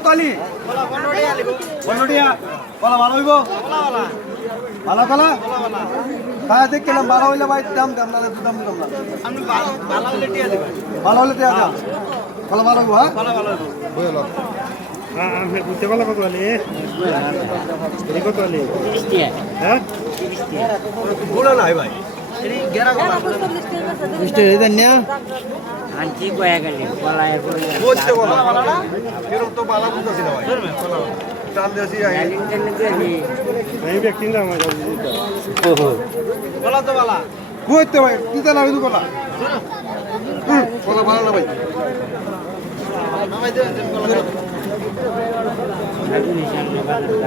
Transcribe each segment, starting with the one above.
কত আলি? 15 টিয়া। কলা ভালো হইব? ভালো কলা? হ্যাঁ দেখলাম ভালো হইলে ভাই দাম দাম না দাম দিলাম না। আমি ভালো হলে টিয়া দেব। ভালো হলে টিয়া দাম। কলা ভালো হইব হ্যাঁ? ভালো ভালো বুঝলো। হ্যাঁ আমি বুঝতে পারলাম কত আলি এই কত আলি 30 টিয়া। হ্যাঁ 30 টিয়া। গুড়া নাই ভাই। এই গেরা কলা। মিষ্টি দেন না? আনছি কয়া গেলে কলা এরপর বলতে বলা ভালো না? এরকম তো ভালো বুঝতেছি না ভাই। দাম দিয়েছি এই ব্যক্তি না আমার কলা তো ভালো। কইতে ভাই দিতে না দিতে কলা। কলা ভালো না ভাই। ভাই দেন কলা।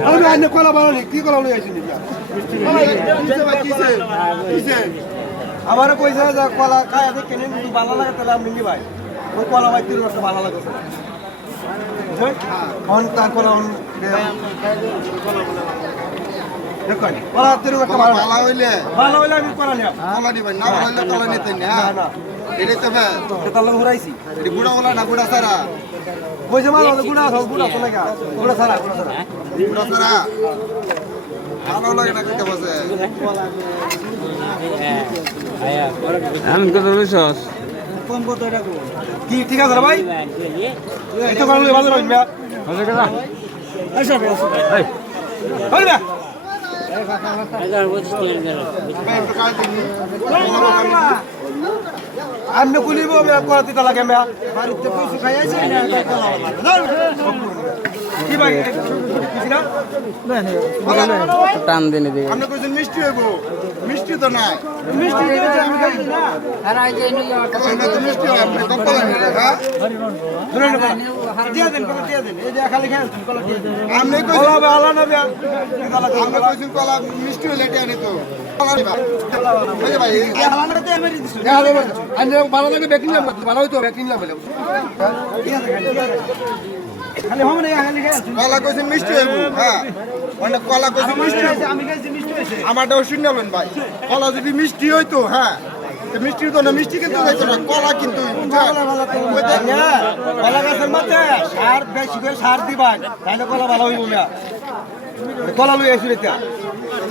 আমি আইনে কলা ভালো নেই কি কলা লই আইছি নিকা? কিসে? আমারও কইছে যে কলা খায় দেখে নিন যদি ভালো লাগে তাহলে আমি নিই ভাই। ওই কলা ভাই 3 বছর ভালো লাগে। অন তার কলা অন দেখুন কলা 3 বছর ভালো হইলে আমি কলা নিব। কলা নিবেন না ভালো হলে কলা নিতেন না না এটাই তো হ্যাঁ তার লগে ঘুরাইছি। এটা বুড়া কলা না বুড়া সারা কইছে মাল গুণা গুণা তো লাগা গুণা সারা গুণা সারা বুড়া সারা ভালো লাগে না খেতে বসে আমি কত লইছস? কম কত এটা কি ঠিক আছে ভাই এই তো ভালো ভালো রইবে কত টাকা? আচ্ছা ভাই এই হইবে এগার বছর চলে গেল। আমি কুলিব আমি করা দিতে লাগে আমি বাড়িতে পশু খাই আইছি না কি ভাই কিছু না টান দিনে দিবে। আপনি কইছেন মিষ্টি হইব মিষ্টি তো না মিষ্টি দিয়েছে আমি খাই না আর আই যাই নই কলা না তো মিষ্টি হয় আপনি কম কলা নিলেন হ্যাঁ ধরে না দিয়া দেন কলা দিয়া দেন এই যে খালি খান কলা দিয়া দেন আপনি কলা কইছেন ভালো না বিয়া কলা আপনি কইছেন কলা মিষ্টি হলে এটা আনি তো কলা নিবা ওই যে ভাই ভালো না তে আমি দিছি আনি ভালো লাগে বেকিং লাম ভালো হইতো বেকিং লাম বলে খালি হবে না খালি খাই কলা কইছেন মিষ্টি হইব হ্যাঁ মানে কলা কইছেন মিষ্টি হইব আমি খাইছি মিষ্টি হইছে আমারটাও শুনবেন ভাই কলা যদি মিষ্টি হইতো হ্যাঁ তো মিষ্টি তো না মিষ্টি কিন্তু হইতো না কলা কিন্তু কলা গাছের মধ্যে সার বেশি করে সার দিবাই তাহলে কলা ভালো হইব না কলা লই আইছি এটা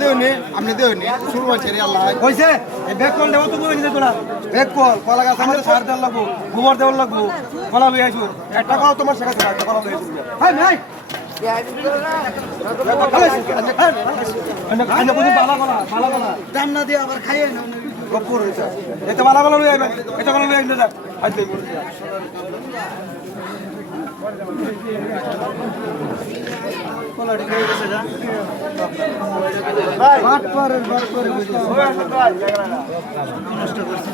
দেউনি আপনি দেউনি শুরু হচ্ছে রে আল্লাহ কইছে এই বেক কল দেও তো বলে দিতে তোরা বেক কল কলা গাছের মধ্যে সার দেওয়ার লাগবো গোবর দেওয়ার লাগবো কলা লই আইছো একটা কলা তোমার শেখাতে একটা কলা লই আইছো হাই ভাই দাম না দিয়ে আবার খাইয়ে না গপ্পর হয়েছে এটা ভালো ভালো লই আইবেন এটা ভালো লই আইবেন আইতে কলাটি খেয়ে গেছে যা ভাই বাট করে নষ্ট করছি